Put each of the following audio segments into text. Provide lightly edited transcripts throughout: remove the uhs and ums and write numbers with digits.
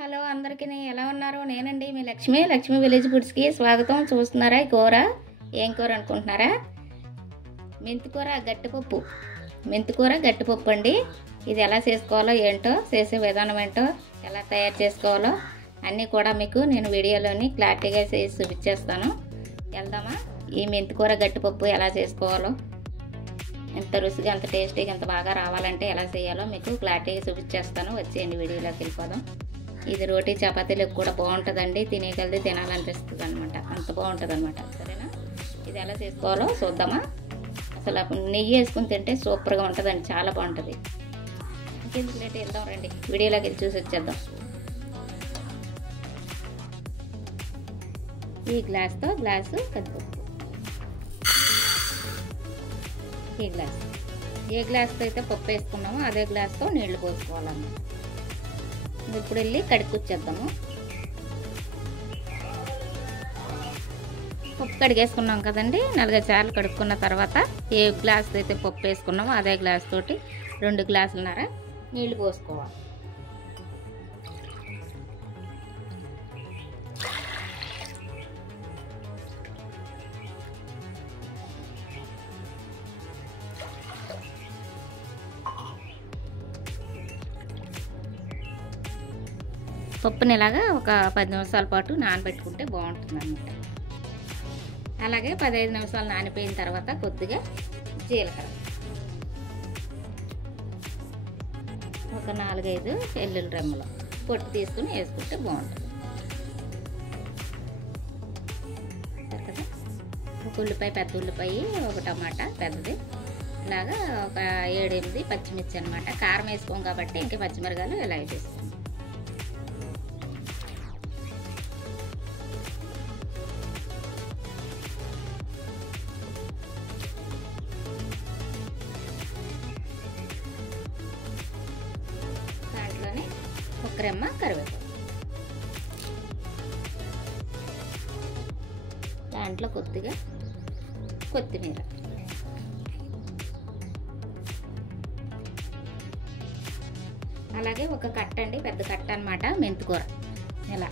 Hello అందరికీ ఎలా ఉన్నారు? నేనండి మీ లక్ష్మి విలేజ్ ఫుడ్స్కి స్వాగతం. చూస్తున్నారా? ఈ కూర ఏం కూర అనుకుంటున్నారా? మెంతికూర గట్టిపప్పు అండి. ఇది ఎలా చేసుకోవాలో ఏంటో, చేసే విధానం ఏంటో, ఎలా తయారు చేసుకోవాలో అన్నీ కూడా మీకు నేను వీడియోలోని క్లారిటీగా చేసి చూపించేస్తాను. వెళ్దామా? ఈ మెంతికూర గట్టిపప్పు ఎలా చేసుకోవాలో, ఎంత రుచిగా, ఎంత టేస్టీగా, ఎంత బాగా రావాలంటే ఎలా చేయాలో మీకు క్లారిటీగా చూపించేస్తాను. వచ్చేయండి, వీడియోలోకి వెళ్ళిపోదాం. ఇది రోటీ చపాతీలకు కూడా బాగుంటుందండి. తినేకల్ది తినాలనిపిస్తుంది అనమాట, అంత బాగుంటుంది అనమాట. సరేనా? ఇది ఎలా చేసుకోవాలో చూద్దామా? అసలు నెయ్యి వేసుకుని తింటే సూపర్గా ఉంటుందండి, చాలా బాగుంటుంది. ఇంకెందుకు లేట్, వెళ్దాం రండి, వీడియోలోకి వెళ్ళి చూసి వచ్చేద్దాం. ఈ గ్లాస్తో గ్లాసు కందిపప్పు, ఏ గ్లాస్తో అయితే పప్పు వేసుకున్నామో అదే గ్లాస్తో నీళ్లు పోసుకోవాలన్నమాట. ఇప్పుడు వెళ్ళి కడుక్కొచ్చేద్దాము. పప్పు కడిగేసుకున్నాం కదండి, 4 సార్లు కడుక్కున్న తర్వాత ఏ గ్లాస్తో అయితే పప్పు వేసుకున్నామో అదే గ్లాస్ తోటి 2 గ్లాసులన్నర నీళ్లు పోసుకోవాలి. పప్పుని ఇలాగా ఒక 10 నిమిషాల పాటు నానబెట్టుకుంటే బాగుంటుంది అన్నమాట. అలాగే 15 నిమిషాలు నానిపోయిన తర్వాత కొద్దిగా జీలకర్ర, ఒక 4-5 వెల్లుల్లి రెమ్మలు పొట్టు తీసుకుని వేసుకుంటే బాగుంటుంది కదా. ఒక ఉల్లిపాయ, పెద్ద ఉల్లిపాయ, ఒక టమాటా పెద్దది, ఇలాగా ఒక 7-8 పచ్చిమిర్చి అనమాట. కారం వేసుకోం కాబట్టి ఇంకా పచ్చిమిరకాయలు ఇలా వేసేసుకోండి. దాంట్లోనే ఒక రెమ్మ కరివేపాకు, దాంట్లో కొద్దిగా కొత్తిమీర, అలాగే ఒక కట్ట అండి, పెద్ద కట్ట అనమాట మెంతికూర. ఇలా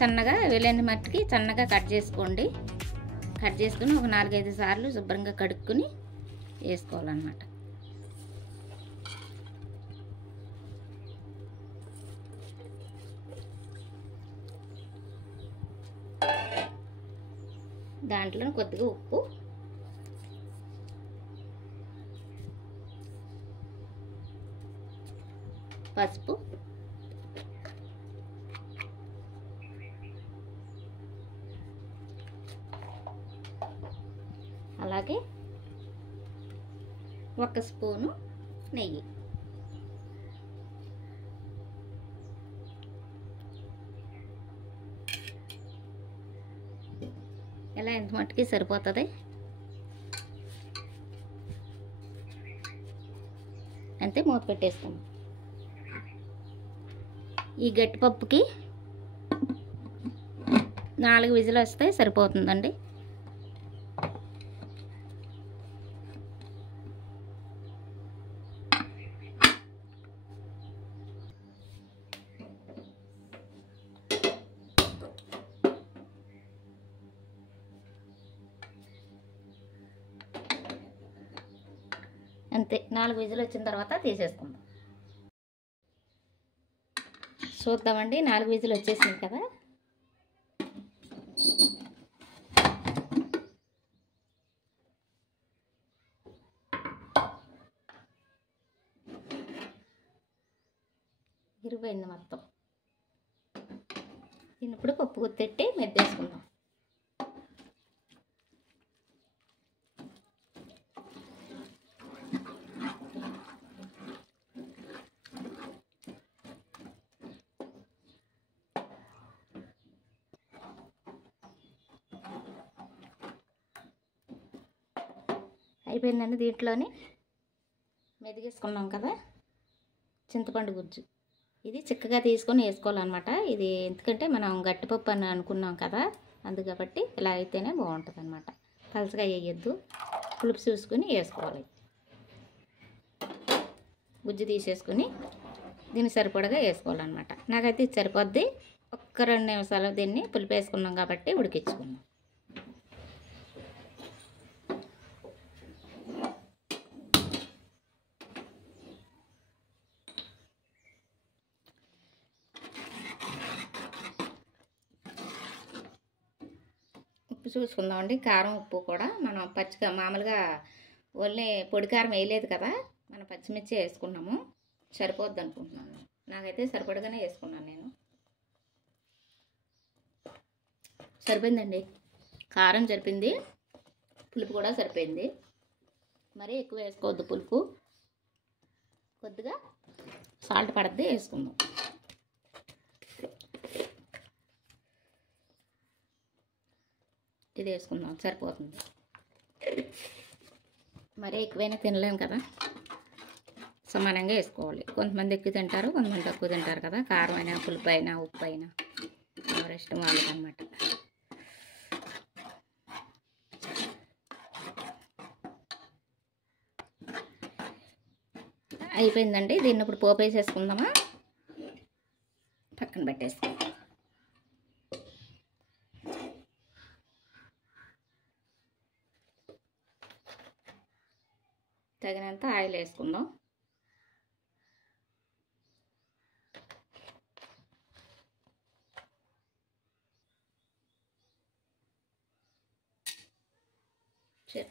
సన్నగా వీలైన మట్టికి సన్నగా కట్ చేసుకోండి. కట్ చేసుకుని ఒక 4-5 సార్లు శుభ్రంగా కడుక్కుని వేసుకోవాలన్నమాట. దాంట్లో కొద్దిగా ఉప్పు, పసుపు, అలాగే 1 స్పూను నెయ్యి. ఇలా ఎంత మట్టుకి సరిపోతుంది. అంతే, మూత పెట్టేస్తాము. ఈ గట్టిపప్పుకి 4 విజిల్ వస్తే సరిపోతుందండి. అంతే, 4 విజిల్ వచ్చిన తర్వాత తీసేసుకుందాం. చూద్దామండి, 4 విజిల్ వచ్చేసింది కదా. ఇరిపోయింది మొత్తం. దీన్ని ఇప్పుడు పప్పు గుత్తెట్టి మెద్దేసుకుందాం. అయిపోయిందండి. దీంట్లోని మెదిగేసుకున్నాం కదా చింతపండు గుజ్జు, ఇది చిక్కగా తీసుకొని వేసుకోవాలన్నమాట. ఇది ఎందుకంటే మనం గట్టిపప్పు అని అనుకున్నాం కదా, అందుకబట్టి ఇలా అయితేనే బాగుంటుంది అన్నమాట. పలసగా వేయొద్దు, పులుపు చూసుకుని వేసుకోవాలి. గుజ్జు తీసేసుకుని దీన్ని సరిపడగా వేసుకోవాలన్నమాట. నాకైతే ఇది సరిపోద్ది. ఒక్క 2 నిమిషాలు దీన్ని పులుపు వేసుకున్నాం కాబట్టి ఉడికించుకుందాం. ఉప్పు చూసుకుందామండి. కారం ఉప్పు కూడా మనం పచ్చిగా మామూలుగా ఓన్లీ పొడి కారం వేయలేదు కదా, మనం పచ్చిమిర్చి వేసుకున్నాము. సరిపోద్ది అనుకుంటున్నాను. నాకైతే సరిపడగానే వేసుకున్నాను నేను. సరిపోయిందండి. కారం సరిపోయింది, పులుపు కూడా సరిపోయింది. మరీ ఎక్కువ వేసుకోవద్దు పులుపు. కొద్దిగా సాల్ట్ పడద్ది వేసుకుందాం. ఇది వేసుకుందాం, సరిపోతుంది. మరీ ఎక్కువైనా తినలేము కదా, సమానంగా వేసుకోవాలి. కొంతమంది ఎక్కువ తింటారు, కొంతమంది తక్కువ తింటారు కదా. కారం అయినా పులుపు అయినా ఉప్పు అయినా ఎవరి ఇష్టం వాళ్ళకి అన్నమాట. అయిపోయిందండి. దీన్ని ఇప్పుడు పోపు వేసేసుకుందామా, పక్కన పెట్టేసుకుందాం. తగినంత ఆయిల్ వేసుకుందాం.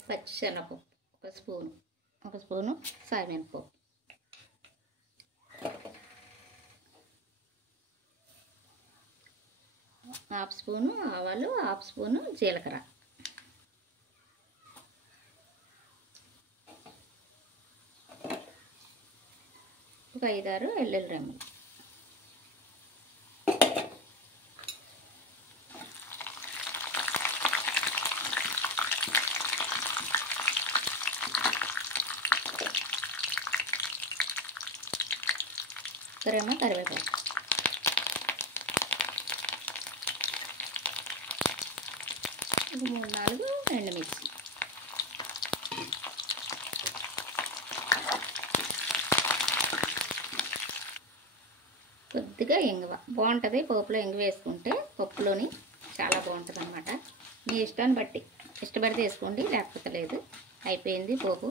పచ్చిశనగపప్పు ఒక స్పూను సాయమినపప్పు, హాఫ్ స్పూను ఆవాలు, హాఫ్ స్పూను జీలకర్ర, ఒక 5-6 వెల్లుల్లి రెమ్మలు, రెమ్మ కరివేపాకు, ఒక 3-4 ఎండుమిర్చి, కొద్దిగా ఇంగువ. బాగుంటుంది పోపులో ఇంగువ వేసుకుంటే, పప్పులోని చాలా బాగుంటుంది అన్నమాట. మీ ఇష్టాన్ని బట్టి ఇష్టపడితే వేసుకోండి, లేకపోతే లేదు. అయిపోయింది పోపు.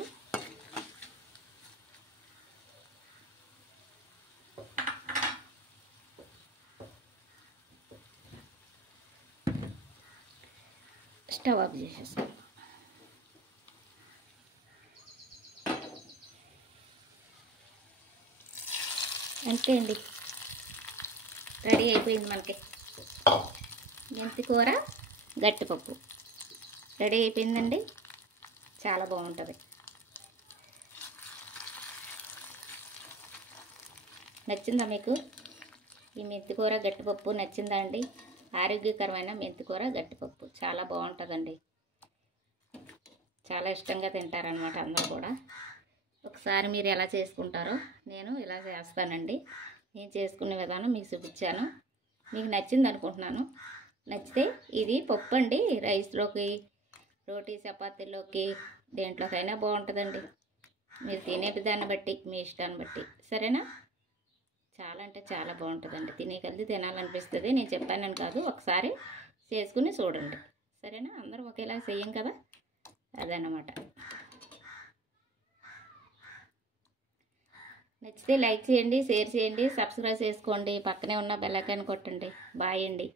స్టవ్ ఆఫ్ చేసేస్తాం. అంతే అండి, రెడీ అయిపోయింది మనకి మెంతి కూర గట్టిపప్పు. రెడీ అయిపోయిందండి, చాలా బాగుంటుంది. నచ్చిందా మీకు ఈ మెంతికూర గట్టిపప్పు? నచ్చిందా అండి? ఆరోగ్యకరమైన మెంతికూర గట్టిపప్పు చాలా బాగుంటుందండి. చాలా ఇష్టంగా తింటారనమాట అందరూ కూడా. ఒకసారి మీరు ఎలా చేసుకుంటారో నేను ఇలా చేస్తానండి. నేను చేసుకునే విధానం మీకు చూపించాను. మీకు నచ్చింది అనుకుంటున్నాను. నచ్చితే ఇది పప్పు అండి, రైస్లోకి, రోటీ చపాతీలోకి, దేంట్లోకైనా బాగుంటుందండి. మీరు తినే విధాన్ని బట్టి, మీ ఇష్టాన్ని బట్టి. సరేనా? చాలా అంటే చాలా బాగుంటుందండి. తినే కొద్దీ తినాలనిపిస్తుంది. నేను చెప్పానని కాదు, ఒకసారి చేసుకుని చూడండి. సరేనా? అందరూ ఒకేలా చెయ్యం కదా, అదన్నమాట. నచ్చితే లైక్ చేయండి, షేర్ చేయండి, సబ్స్క్రైబ్ చేసుకోండి. పక్కనే ఉన్న బెల్ ఐకాన్ కొట్టండి. బాయ్ అండి.